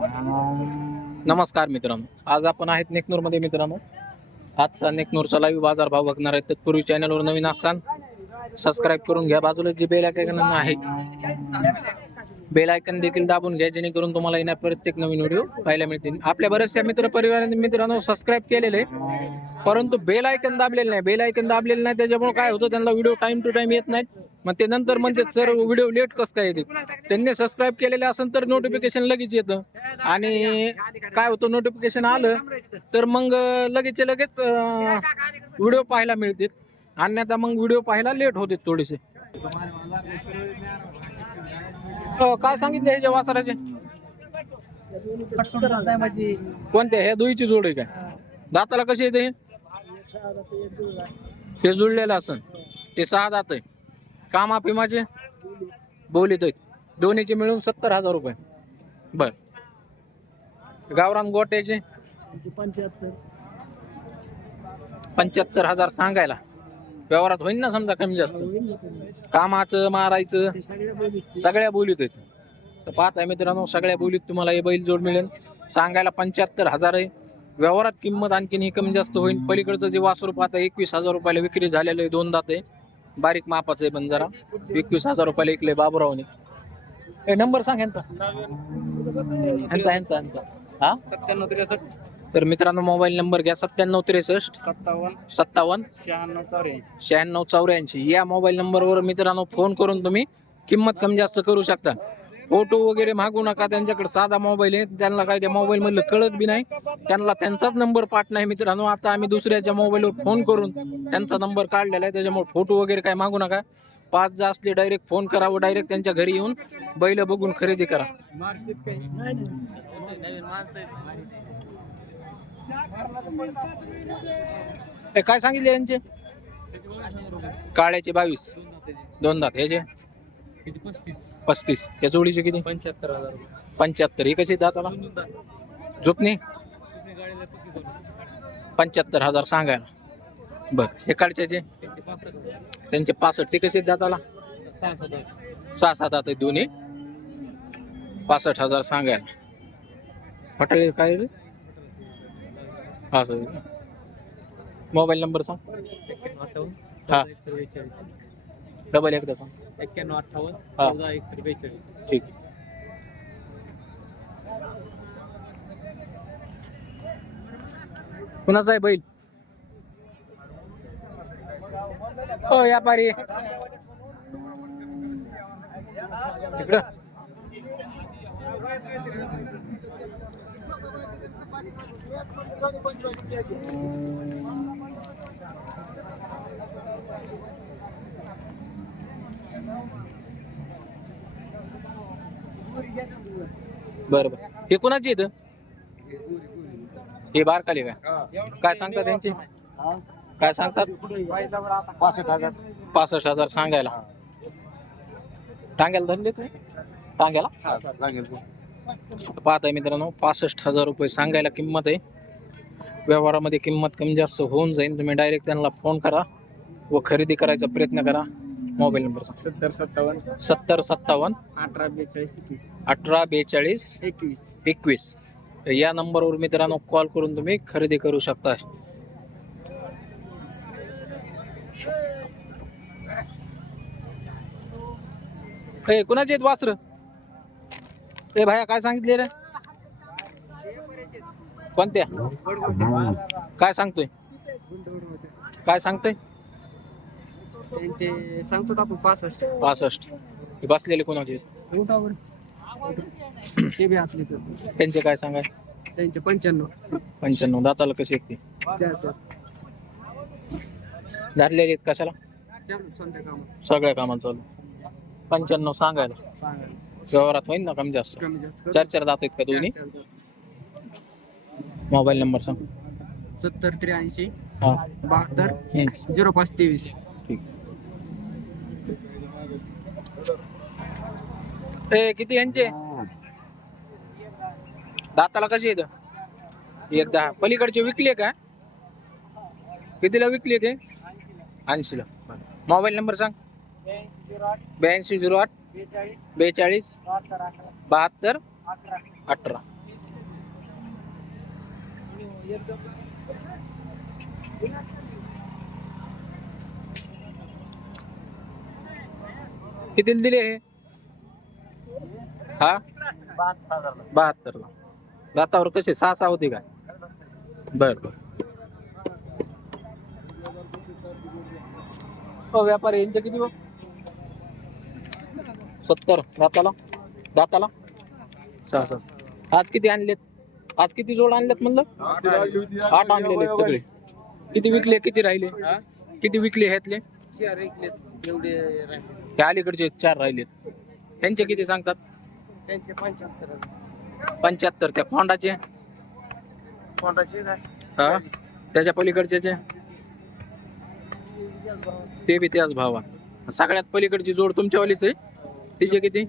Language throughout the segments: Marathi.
नमस्कार मित्रांनो. आज आपण आहेत नेकनूरमध्ये मित्रांनो. आजचा नेकनूरचा लाईव्ह बाजार भाव बघणार आहे तत्पूर्वी चॅनलवर नवीन असाल सबस्क्राईब करून घ्या. बाजूला जी बेल आयकन आहे बेल आयकन देखील दाबून घ्या जेणेकरून तुम्हाला येणार प्रत्येक नवीन व्हिडिओ पाहायला मिळतील. आपल्या बऱ्याचशा मित्र परिवाराने मित्रांनो सबस्क्राईब केलेले परंतु बेल आयकन दाबलेलं नाही. बेल आयकन दाबलेलं नाही त्याच्यामुळे काय होतं त्यांना व्हिडिओ टाइम टू टाइम येत नाहीत. मग ते नंतर म्हणजे सर व्हिडिओ लेट कसं काय येते? त्यांनी सबस्क्राईब केलेले असेल तर नोटिफिकेशन लगेच येतं. आणि काय होतं नोटिफिकेशन आलं तर मग लगेच लगेच व्हिडिओ पाहायला मिळतील. अन्यथा मग व्हिडिओ पाहायला लेट होते थोडेसे. अ, काय सांगितले ह्याच्या वासराचे? कोणत्या ह्या दुईची जोड आहे काय? दाताला कशी येते हे? ते जुळलेलं असन. ते सहा दात आहे. कामा फिमाचे बोलीत आहेत दोन्हीचे मिळून सत्तर हजार रुपये. बर. गावरान गोट्याचे? पंच्याहत्तर. पंच्याहत्तर हजार सांगायला. व्यवहारात होईल ना समजा कमी जास्त. कामाचं मारायचं सगळ्या बोलीत आहेत. तर पाहताय मित्रांनो सगळ्या बोलीत तुम्हाला हे बैल जोड मिळेल. सांगायला पंच्याहत्तर हजार आहे. व्यवहारात किंमत आणखीन ही कमी जास्त होईल पलीकडचं जे वासरू पाहता एकवीस हजार रुपयाला विक्री झालेलं आहे. दोन दात आहे. बारीक मापाचं आहे पण जरा. एकवीस हजार रुपयाला विकले बाबूरावने. हे नंबर सांग यांचा ह्यांचा ह्यांचा ह्यांचा. हा? सत्त्याण्णव त्रेसष्ट. तर मित्रांनो मोबाईल नंबर घ्या. सत्त्याण्णव त्रेसष्ट सत्तावन्न सत्तावन्न शहाण्णव चौऱ्याऐंशी. शहाण्णव चौऱ्याऐंशी. या मोबाईल नंबरवर मित्रांनो फोन करून तुम्ही किंमत कमी जास्त करू शकता. फोटो वगैरे मागू नका. त्यांच्याकडे साधा मोबाईल आहे. त्यांना काय त्या मोबाईल मधलं कळत बी नाही. त्यांना त्यांचाच नंबर पाठ नाही मित्रांनो. आता आम्ही दुसऱ्याच्या मोबाईलवर फोन करून त्यांचा नंबर काढलेला आहे. त्याच्यामुळे फोटो वगैरे काय मागू नका. पाच जा असले डायरेक्ट फोन करा व डायरेक्ट त्यांच्या घरी येऊन बैल बघून खरेदी करा. हे काय सांगितले यांचे? काळ्याचे बावीस. दोन दात ह्याचे पस्तीस. या जोडीचे किती? पंच्याहत्तर. हजार पंच्याहत्तर हे कसे दाताला झोपणे? पंच्याहत्तर हजार सांगायला बर हे काढच्याचे त्यांचे पासष्ट. ते कसे दाताला सहा सात हजार दोन्ही. पासष्ट हजार सांगायला हॉटेल काय रे? हा सर. मोबाईल नंबर सांग. एक्क्याण्णव अठ्ठावन्न हा. चौदा एकशे बेचाळीस डबल एकदा सांग. एक्क्याण्णव अठ्ठावन्न हा. चौदा एकशे बेचाळीस ठीक. कुणाचा आहे बैल? हो व्यापारी. इकडं. बरं बरं. हे कुणाची इथं हे बारकाले काय काय सांगतात त्यांचे? काय सांगतात? पासष्ट हजार पासष्ट हजार सांगायला. टांग्याला धरले तुम्ही टांग्याला? पाहताय मित्रांनो पासष्ट हजार रुपये सांगायला किंमत आहे. व्यवहारामध्ये किंमत कमी जास्त होऊन जाईल. तुम्ही डायरेक्ट त्यांना फोन करा व खरेदी करायचा प्रयत्न करा. मोबाईल नंबर सत्तर सत्तावन्न. सत्तर सत्तावन्न. अठरा बेचाळीस एकवीस. अठरा बेचाळीस एकवीस. एकवीस. या नंबरवर मित्रांनो कॉल करून तुम्ही खरेदी करू शकता. कुणाचे आहेत वासर? ए भाया काय सांगितले रे? कोणत्या? काय सांगतोय? काय सांगतोय? त्यांचे सांगतो आपण पासष्ट. पासष्ट. हे बसलेले कोणाचे? उठावर. ते बी असले तर. त्यांचे काय सांगाय? त्यांचे पंच्याण्णव. पंच्याण्णव. दाताला कसे आहेत ते चार चार धरलेले आहेत कशाला? संध्या कामात सगळ्या कामात चालू. पंच्याण्णव सांगायला. सांगायला. व्यवहारात होईल ना कमी जास्त? कमी जास्त करू. चार चार दात आहेत का दोन्ही? चार, चार. मोबाईल नंबर सांग. सत्तर त्र्याऐंशी हा. बहात्तर हम्म, झिरो पाच तेवीस. ठीक. ए किती यांचे? दाताला कशी येत एक दहा. पलीकडचे विकले का? कितीला विकले ते? ऐंशीला. मोबाईल नंबर सांग. ब्याऐंशी झिरो आठ. बेचाळीस बहात्तर अठरा. कितीला दिले हे? हा? बहात्तरला. दातावर कसे? सहा सहा होते काय बर बर. हो व्यापारी यांचे किती सत्तर. दाताला? दाताला? सहा सहा आज किती आणलेत? आज किती जोड आणलेत म्हणलं? आठ आणलेले आहेत सगळे. किती विकले किती राहिले? किती विकले ह्यातले? हे अलीकडचे चार राहिलेत. त्यांचे किती सांगतात? त्यांचे पंच्याहत्तर पंच्याहत्तर. त्या खोंडाचे? काय? हा? त्याच्या पलीकडचे ते बी त्याच भावा सगळ्यात पलीकडची जोड तुमच्यावालीच आहे? तिचे किती?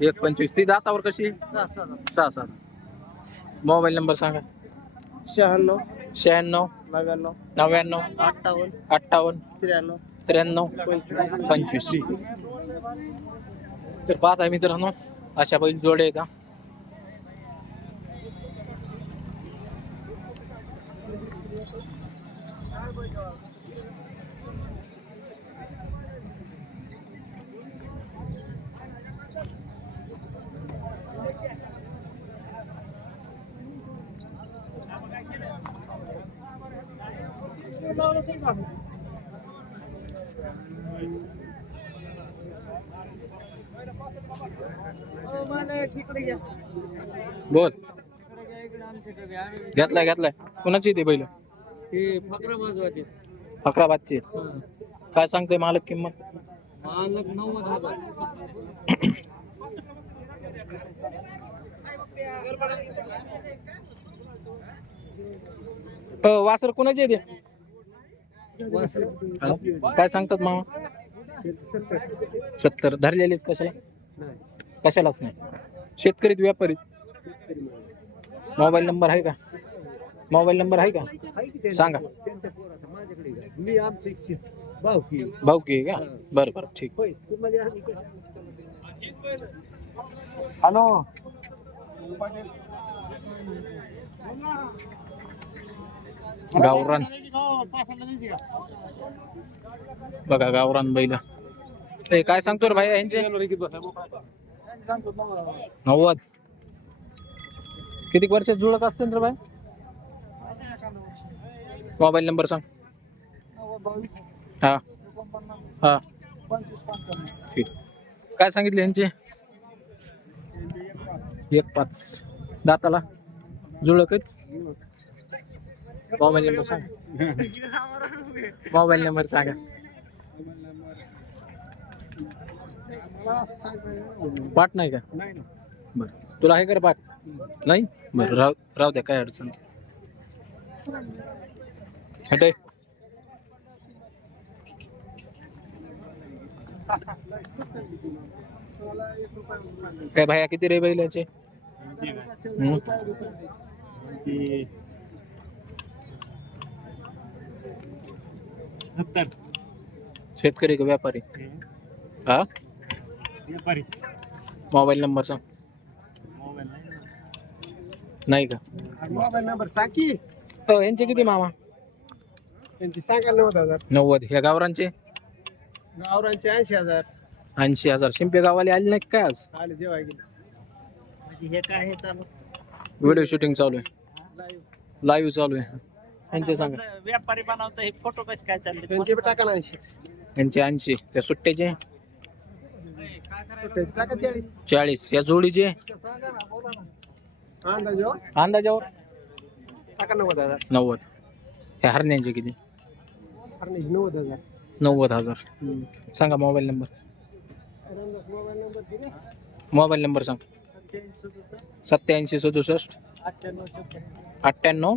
एक पंचवीस. ती दातावर कशी? सहा सात मोबाईल नंबर सांगा. शहाण्णव. शहाण्णव. नव्याण्णव. नव्याण्णव. अठ्ठावन्न. अठ्ठावन्न. त्र्याण्णव. त्र्याण्णव. पंचवीस. पंचवीस. तर पाहत आहे मित्रांनो अशा बैल जोडे आहेत बोल. घेतलाय घेतलाय. कुणाची ते बैल? हे फकराबादची. काय सांगते मालक किंमत? मालक नव्वद हजार हो वासर कुणाचे ते? काय सांगतात मामा? सत्तर. धरलेले आहेत कशाला? कशालाच नाही. शेतकरीत व्यापारी मोबाईल नंबर आहे का? मोबाईल नंबर आहे का? सांगा. मी आमचे भाऊ की का? बरं बरं. ठीक. हॅलो. गावरान बघा गावरान बैल. ते काय सांगतो रे भाई यांचे? नव्वद. किती वर्षात जुळत असते रे भाई? मोबाईल नंबर सांग. हा. हा. ठीक. काय सांगितले यांचे? एक पाच. दाताला? जुळक मोबाईल नंबर सांग. मोबाईल नंबर सांगा. पाठ नाही का? बर. तुला आहे का पाठ? नाही? बर राव राहू द्या काय अडचण. हटे. काय भाया किती रे बैलाचे? शेतकरी का व्यापारी? हा? व्यापारी. मोबाईल नंबर सांग. नाही. का? मोबाईल नंबर सांग की. हो यांचे किती मामा? त्यांची सांगायला नव्वद हजार. नव्वद. ह्या गावरांचे? गावरांचे ऐंशी हजार. ऐंशी हजार. शिंपे गावाले आले नाही काय आज? आले जेव्हा गेले. हे काय हे चालू? व्हिडिओ शूटिंग चालू आहे. लाईव्ह चालू आहे. यांचे सांगा. व्यापारी बनवता हे फोटो कसे काय चालले? त्यांचे टाका ऐंशी यांचे ऐंशी. त्या सुट्ट्याचे? टाका चाळीस. चाळीस. या जोडीचे? अंदाजावर? टाका नव्वद हजार. नव्वद. ह्या हरण्यांचे किती? अरे नव्वद हजार. नव्वद हजार. सांगा मोबाईल नंबर. मोबाईल नंबर दिले. मोबाईल नंबर सांग. सत्याऐंशी सदुसष्ट. अठ्ठ्याण्णव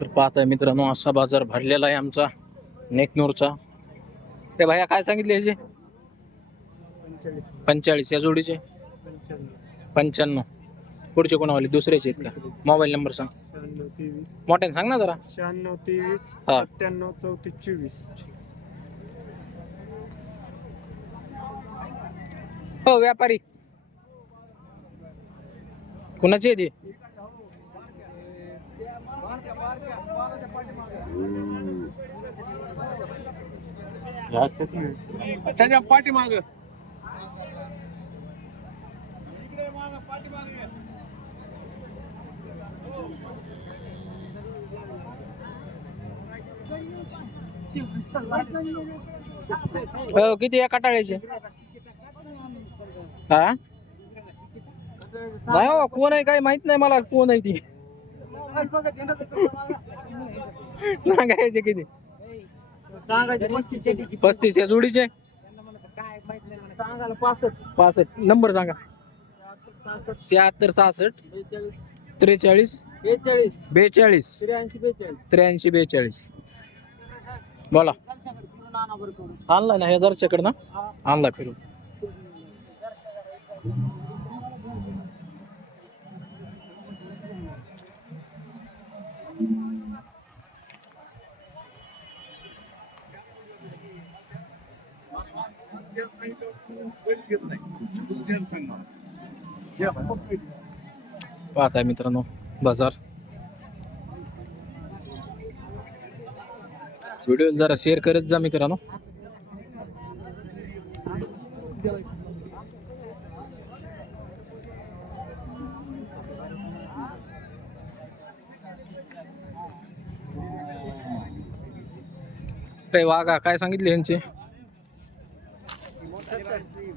तर पाहताय मित्रांनो असा बाजार भरलेला आहे आमचा नेकनूरचा. ते भाया काय सांगितले ह्याचे पंचेचाळीस या जोडीचे? पंच्याण्णव. पुढचे कोणावाले? दुसऱ्याचे आहेत का? मोबाईल नंबर सांग. मोठ्याने सांग ना जरा. शहाण्णव तेवीस हा. अठ्ठ्याण्णव चौतीस चोवीस. हो व्यापारी. कुणाची आहे ती? त्याच्या पाठीमाग. हो किती एका टाळ्याचे हा? नाही हो, कोण आहे काही माहीत नाही मला कोण आहे ती? सांगायचे किती? पस्तीस या जोडीचे? पासष्ट. पासष्ट नंबर सांगा. शहात्तर सहासष्ट. त्रेचाळीस. बेचाळीस. बेचाळीस त्र्याऐंशी बेचाळीस. त्र्याऐंशी बेचाळीस बोला. आणला ना हजारच्याकडे ना आणला फिरून. पाहताय मित्रांनो बाजार. व्हिडिओ जरा शेअर करत जा मित्रांनो. काय वागा काय सांगितले यांचे?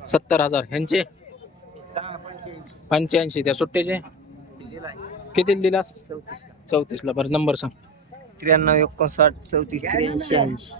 सत्तर हजार. ह्यांचे? पंच्याऐंशी. त्या सुट्ट्याचे? किती दिलास? चौतीसला. बरं नंबर सांग. त्र्याण्णव एकोणसाठ चौतीस त्र्याऐंशी ऐंशी.